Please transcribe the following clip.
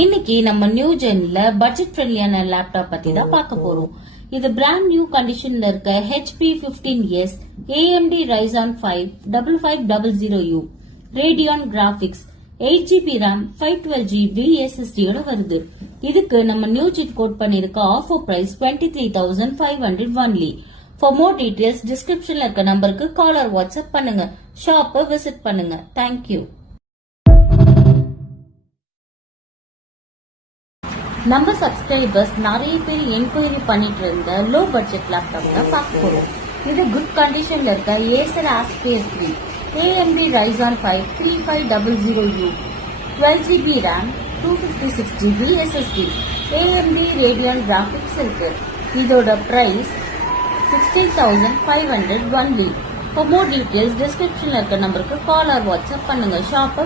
இன்னைக்கு நம்ம new ஜென்ல budget ஃப்ரெண்ட்லியான laptop பத்தி தான் பார்க்க போறோம். இது பிராண்ட் நியூ கண்டிஷன்ல இருக்க HP 15S AMD Ryzen 5 5500U Radeon Graphics 8GB RAM 512GB SSD யோட வருது. இதுக்கு நம்ம நியூ ஜென் கோட் பண்ணிருக்க offer price 23,500 only. For more details டிஸ்கிரிப்ஷன்ல இருக்க நம்பருக்கு கால் ஆர் வாட்ஸ்அப் பண்ணுங்க. ஷாப்பை விசிட் பண்ணுங்க. தேங்க்யூ. நம்ம சப்ஸ்கிரைபர்ஸ் நிறைய பேர் என்கொயரி பண்ணிட்டு இருந்த லோ பட்ஜெட் லேப்டாப் தான் பார்க்க போறோம். இது குட் கண்டிஷன்ல இருக்க Acer Aspire 3 AMD Ryzen 5 3500U 12GB RAM 256GB SSD AMD Radeon Graphics இருக்கு. இதோட price 16,500 only. For more details டிஸ்கிரிப்ஷன்ல இருக்க நம்பருக்கு கால் ஆர் வாட்ஸ்அப் பண்ணுங்க. ஷாப்பை